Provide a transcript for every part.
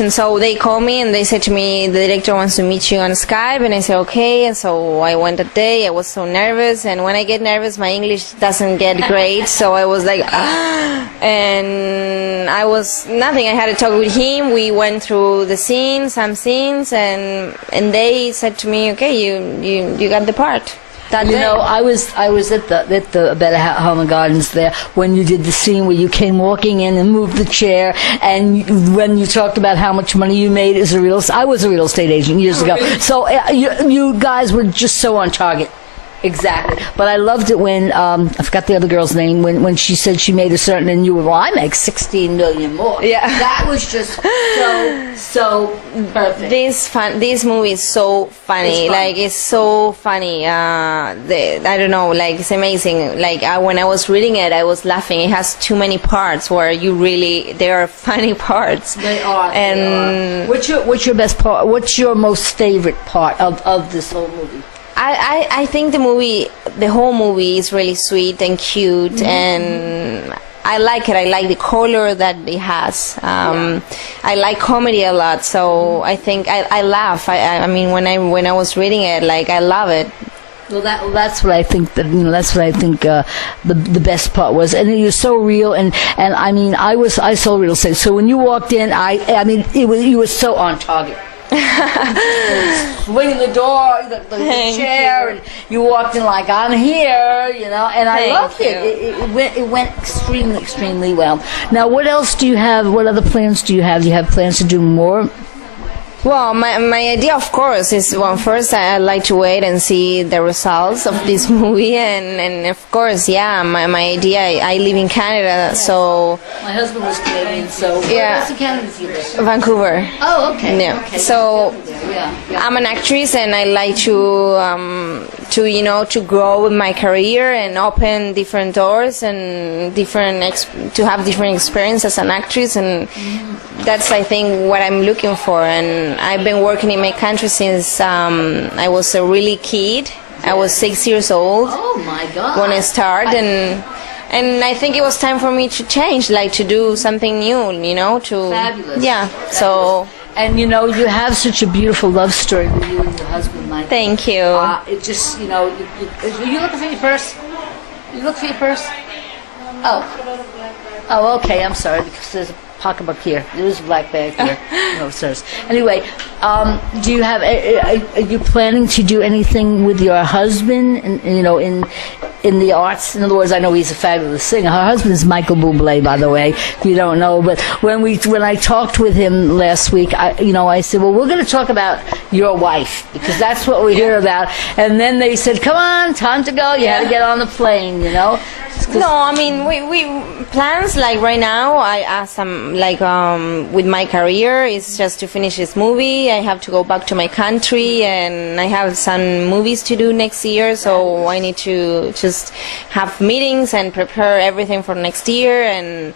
And so they called me and they said to me, the director wants to meet you on Skype. And I said, okay. And so I went that day. I was so nervous. And when I get nervous, my English doesn't get great. So I was like, ah. And I was nothing. I had to talk with him. We went through the scenes, some scenes. And they said to me, okay, you got the part. You know, I was at the Better Home Gardens there when you did the scene where you came walking in and moved the chair, and when you talked about how much money you made as I was a real estate agent years ago. So you guys were just so on target. Exactly. But I loved it when, I forgot the other girl's name, when she said she made a certain, and you were, well, I make 16 million more. Yeah. That was just so perfect. This movie is so funny. Like, it's so funny. I don't know, like, it's amazing. Like, when I was reading it, I was laughing. It has too many parts where there are funny parts. They are. And what's your best part? What's your most favorite part of this whole movie? I think the whole movie is really sweet and cute, and I like it. I like the color that it has. I like comedy a lot, so I think I laugh. I mean, when I was reading it, like, I love it. Well, that's what I think. That's what I think. The best part was, and it was so real. And I mean, I saw real estate. So when you walked in, I mean, you were so on target. Swinging the door, the chair, and you walked in like, I'm here, you know, and I loved it. It went extremely well. Now, what else do you have? What other plans do you have? Do you have plans to do more? Well, my idea, of course, is, well, first I'd like to wait and see the results of this movie, and of course, yeah, my idea, I live in Canada, so... My husband was Canadian, so... Yeah. Where's in Canada do you live? Vancouver. Oh, okay. Yeah. Okay. So, yeah. I'm an actress, and I like to grow in my career and open different doors and to have different experience as an actress, and that's, I think, what I'm looking for. And I've been working in my country since I was a really kid. I was 6 years old. Oh my God! When I started, and I think it was time for me to change, like, to do something new. You know, Fabulous. Yeah. Fabulous. So. And you know, you have such a beautiful love story with you and your husband, Mike. Thank you. It just, you know, you looking for your purse? You look for your purse? Oh, okay. I'm sorry, because there's a pocketbook here. There is a black bag here. No, sirs. Anyway, do you have? Are you planning to do anything with your husband? In the arts. In other words, I know he's a fabulous singer. Her husband is Michael Buble, by the way, if you don't know. But when I talked with him last week, I said, well, we're going to talk about your wife, because that's what we hear about. And then they said, come on, time to go. You had to get on the plane, you know. No, I mean, we plans, like, right now, with my career, is just to finish this movie. I have to go back to my country, and I have some movies to do next year, so I need to just have meetings and prepare everything for next year. And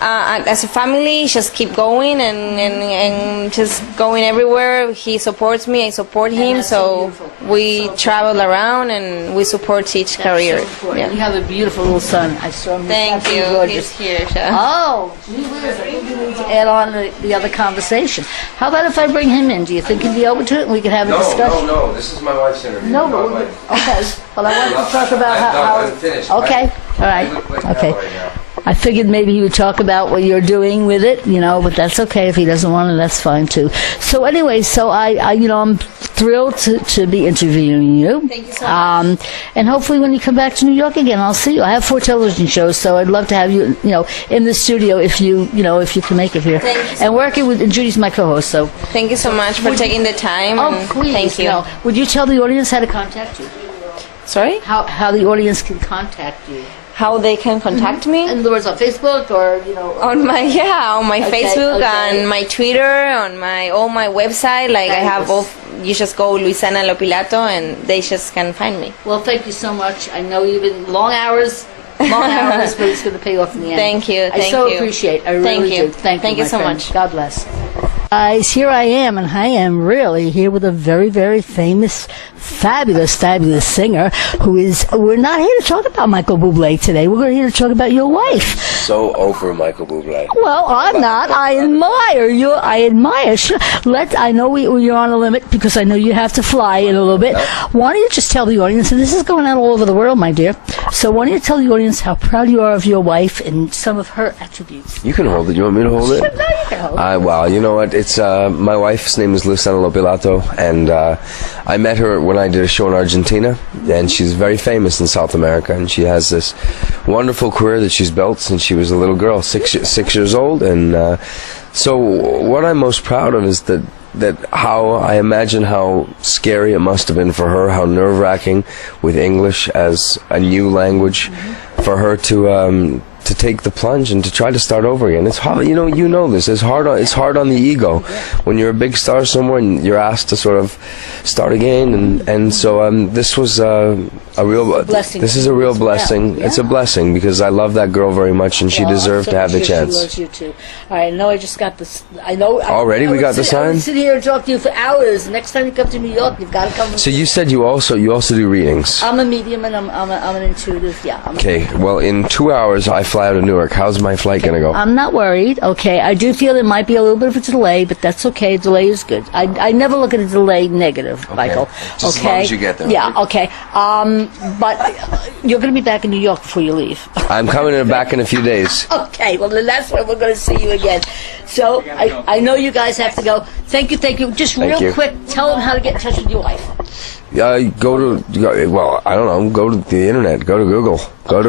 as a family, just keep going and just going everywhere. He supports me, I support him, so we travel around and we support each career. Yeah. You have a beautiful little son. I saw him. Thank you. Gorgeous. He's here. Oh, gee whiz, I think you need to add on the other conversation. How about if I bring him in? Do you think he'd be open to it and we could have a discussion? No, this is my wife's interview. No, but okay. Well, I wanted to talk about how. I'm finished. Okay, all right. Okay. I figured maybe he would talk about what you're doing with it, but that's okay. If he doesn't want to, that's fine too. So anyway, I'm thrilled to be interviewing you. Thank you so much. And hopefully when you come back to New York again, I'll see you. I have 4 television shows, so I'd love to have you, in the studio if you can make it here. Thank you so and working with, and Judy's my co-host, so. Thank you so much for taking the time. Oh, please. Thank you. Would you tell the audience how to contact you? Sorry? How the audience can contact you? How they can contact me? In other words, on Facebook or on my Facebook, okay. on my Twitter, on my website. Like, I have both. You just go Luisana Lopilato, and they just can find me. Well, thank you so much. I know you've been long hours long hours, but it's going to pay off in the end. Thank you. I so appreciate it. I really Thank you. do. Thank you so my friend. much. God bless. Guys, here I am, and I am really here with a very, very famous, fabulous singer who is, we're not here to talk about Michael Buble today. We're here to talk about your wife. So over Michael Buble. Well, I'm not. I admire you. I admire. I know you're on a limit because I know you have to fly in a little bit. Why don't you just tell the audience, and this is going out all over the world, my dear, so why don't you tell the audience how proud you are of your wife and some of her attributes? You can hold it. You want me to hold it? No, you can hold it. Well, you know what? It's my wife's name is Luisana Lopilato, and I met her when I did a show in Argentina, and she's very famous in South America, and she has this wonderful career that she's built since she was a little girl, 6 years old, and so what I'm most proud of is that how I imagine how scary it must have been for her, how nerve-wracking with English as a new language, for her to take the plunge and to try to start over again. It's hard, you know this. It's hard on the ego when you're a big star somewhere and you're asked to sort of start again. And so this was a real blessing. This is a real blessing. Yeah. It's a blessing because I love that girl very much, and she deserved to have the chance. She loves you too. All right, I know I just got this. I know. Already we got the sign? I would sit here and talk to you for hours. Next time you come to New York, you've got to come. So you said you also do readings. I'm a medium and I'm an intuitive. Yeah. Okay. Well, in 2 hours I fly out of Newark. How's my flight gonna go? I'm not worried. Okay, I do feel there might be a little bit of a delay, but that's okay. Delay is good. I never look at a delay negative, Michael. Just as long as you get there. Yeah. Okay. But you're going to be back in New York before you leave. I'm coming back in a few days. Okay. Well, then that's when we're going to see you again. So I know you guys have to go. Thank you. Just Thank real you. quick, tell them how to get in touch with your wife. Go to the internet. Go to Google. Go to